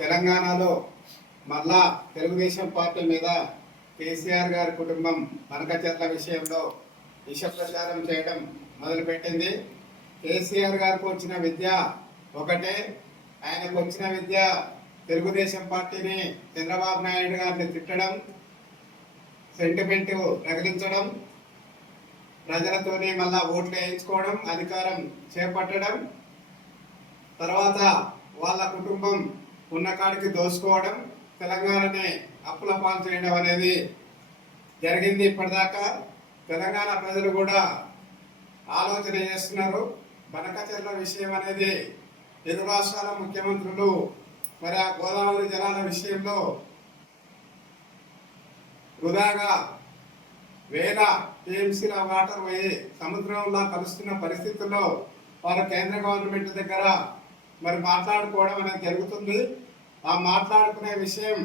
తెలంగాణలో మళ్ళా తెలుగుదేశం పార్టీ మీద కేసీఆర్ గారి కుటుంబం మనకచర్ల విషయంలో విష ప్రచారం చేయడం మొదలుపెట్టింది. కేసీఆర్ గారికి వచ్చిన విద్య ఒకటే, ఆయనకు వచ్చిన విద్య తెలుగుదేశం పార్టీని, చంద్రబాబు నాయుడు గారిని తిట్టడం, సెంటిమెంట్ రగిలించడం, ప్రజలతోనే మళ్ళా ఓట్లు వేయించుకోవడం, అధికారం చేపట్టడం, తర్వాత వాళ్ళ కుటుంబం ఉన్న కాడికి దోసుకోవడం, తెలంగాణని అప్పుల పాలు చేయడం అనేది జరిగింది. ఇప్పటిదాకా తెలంగాణ ప్రజలు కూడా ఆలోచన చేస్తున్నారు. బనకచెర్ల విషయం అనేది ఇరు రాష్ట్రాల ముఖ్యమంత్రులు మరి ఆ గోదావరి జలాల విషయంలో వృధాగా వేల టీఎంసీల వాటర్ పోయి సముద్రంలో కలుస్తున్న పరిస్థితుల్లో వారు కేంద్ర గవర్నమెంట్ దగ్గర మరి మాట్లాడుకోవడం అనేది జరుగుతుంది. ఆ మాట్లాడుకునే విషయం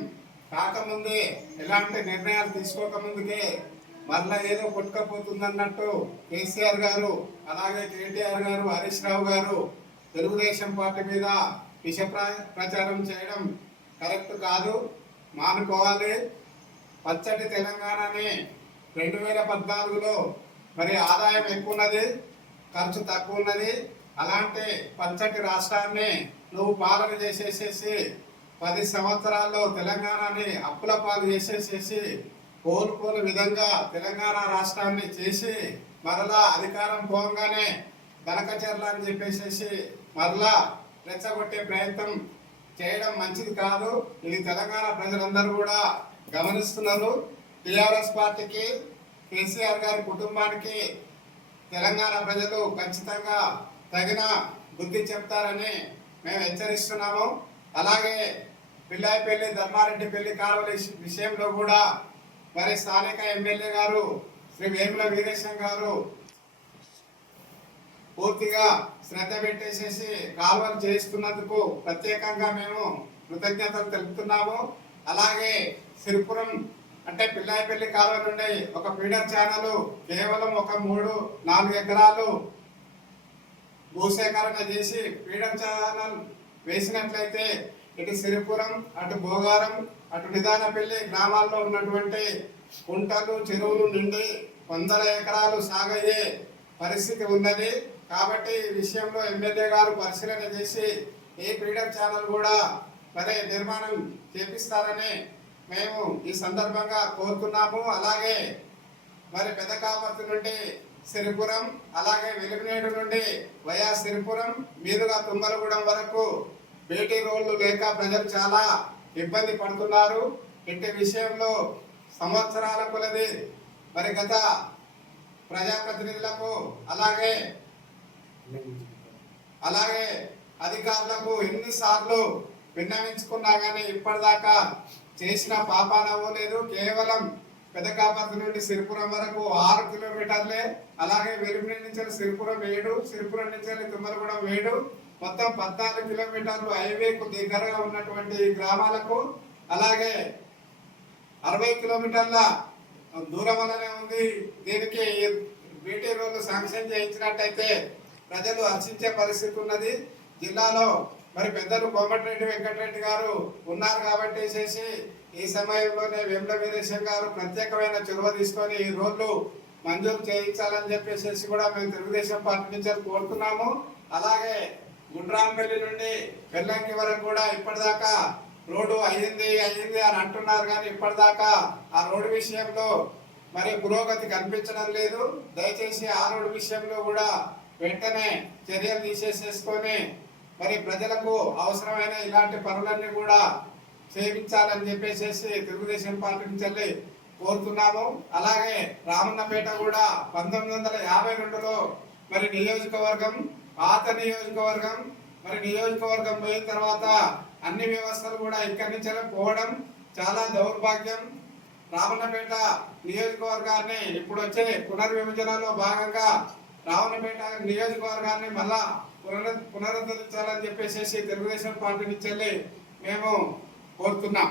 కాకముందే, ఎలాంటి నిర్ణయాలు తీసుకోకముందుకే మళ్ళీ ఏదో కొట్టుకపోతుందన్నట్టు కేసీఆర్ గారు, అలాగే కేటీఆర్ గారు, హరీష్ రావు గారు తెలుగుదేశం పార్టీ మీద విష ప్రచారం చేయడం కరెక్ట్ కాదు, మానుకోవాలి. పచ్చటి తెలంగాణని 2014లో మరి ఆదాయం ఎక్కువ ఉన్నది, ఖర్చు తక్కువ ఉన్నది. అలాంటి పచ్చటి రాష్ట్రాన్ని నువ్వు పాలన చేసేసేసి 10 సంవత్సరాల్లో తెలంగాణని అప్పుల పాలు చేసేసేసి కోలుకోని విధంగా తెలంగాణ రాష్ట్రాన్ని చేసి మరలా అధికారం పోగానే బనకచెర్ల అని చెప్పేసేసి మరలా రెచ్చగొట్టే ప్రయత్నం చేయడం మంచిది కాదు. ఇది తెలంగాణ ప్రజలందరూ కూడా గమనిస్తున్నారు. టీఆర్ఎస్ పార్టీకి, కేసీఆర్ గారి కుటుంబానికి తెలంగాణ ప్రజలు ఖచ్చితంగా తగిన బుద్ధి చెప్తారని మేము హెచ్చరిస్తున్నాము. అలాగే పిల్లాయిపల్లి, ధర్మారెడ్డిపల్లి కాలువల విషయంలో కూడా మరి స్థానిక ఎమ్మెల్యే గారు శ్రీ వేముల వీరేశం గారు పూర్తిగా శ్రద్ధ పెట్టేసేసి కాలువలు చేస్తున్నందుకు ప్రత్యేకంగా మేము కృతజ్ఞతలు తెలుపుతున్నాము. అలాగే సిరిపురం అంటే పిల్లాయిపల్లి కాలువ నుండి ఒక ఫీడర్ ఛానల్ కేవలం ఒక 3-4 ఎకరాలు భూసేకరణ చేసి ఫీడర్ ఛానల్ వేసినట్లయితే ఇటు సిరిపురం, అటు భోగారం, అటు నిదానపల్లి గ్రామాల్లో ఉన్నటువంటి కుంటలు, చెరువులు నిండి 100 ఎకరాలు సాగయ్యే పరిస్థితి ఉన్నది. కాబట్టి ఈ విషయంలో ఎమ్మెల్యే గారు పరిశీలన చేసి ఈ ఫీడర్ ఛానల్ కూడా మరి నిర్మాణం చేపిస్తారని మేము ఈ సందర్భంగా కోరుతున్నాము. అలాగే మరి పెదకాపర్తి నుండి సిరిపురం, అలాగే వెలుగునేడు నుండి వయా సిరిపురం మీదుగా తుమ్మలగూడెం వరకు బేటీ రోడ్లు లేక ప్రజలు చాలా ఇబ్బంది పడుతున్నారు. ఇంటి విషయంలో సంవత్సరాల కొలది మరి గత ప్రజాప్రతినిధులకు అలాగే అధికారులకు ఎన్నిసార్లు విన్నవించుకున్నా కానీ ఇప్పటిదాకా చేసిన పాపానవో లేదు. కేవలం పెదకాపర్తి నుండి సిరిపురం వరకు 6 కిలోమీటర్లే, అలాగే వెలుగునేడు నుంచి సిరిపురం 7, సిరిపురం నుంచి తుమ్మలగూడెం 7, మొత్తం 14 కిలోమీటర్లు హైవేకు దగ్గరగా ఉన్నటువంటి గ్రామాలకు, అలాగే 60 కిలోమీటర్ల దూరం వల్లనే ఉంది. దీనికి బీటీ రోడ్లు శాంక్షన్ చేయించినట్టయితే ప్రజలు హర్షించే పరిస్థితి ఉన్నది. జిల్లాలో మరి పెద్దలు కోమటిరెడ్డి వెంకటరెడ్డి గారు ఉన్నారు కాబట్టి చేసి ఈ సమయంలోనే వేముల వీరేశం గారు ప్రత్యేకమైన చొరవ తీసుకొని ఈ రోడ్లు మంజూరు చేయించాలని చెప్పేసి కూడా మేము తెలుగుదేశం పార్టీ నుంచి కోరుతున్నాము. అలాగే గుండ్రాంపల్లి నుండి వెల్లంకి వరకు కూడా ఇప్పటిదాకా రోడ్డు అయ్యింది అని అంటున్నారు, కానీ ఇప్పటిదాకా ఆ రోడ్డు విషయంలో మరి పురోగతి కనిపించడం లేదు. దయచేసి ఆ రోడ్డు విషయంలో కూడా వెంటనే చర్యలు తీసేసుకొని మరి ప్రజలకు అవసరమైన ఇలాంటి పనులన్నీ కూడా చేయించాలని చెప్పేసి తెలుగుదేశం పార్టీ నుంచి కోరుతున్నాము. అలాగే రామన్నపేట కూడా 1952లో మరి నియోజకవర్గం, పాత నియోజకవర్గం, మరి నియోజకవర్గం పోయిన తర్వాత అన్ని వ్యవస్థలు కూడా ఇక్కడి నుంచి పోవడం చాలా దౌర్భాగ్యం. రామన్నపేట నియోజకవర్గాన్ని ఇప్పుడు వచ్చే పునర్విభజనలో భాగంగా రామన్నపేట నియోజకవర్గాన్ని మళ్ళా పునరుద్ధరించాలని చెప్పేసి తెలుగుదేశం పార్టీ నుంచి మేము కోరుతున్నాం.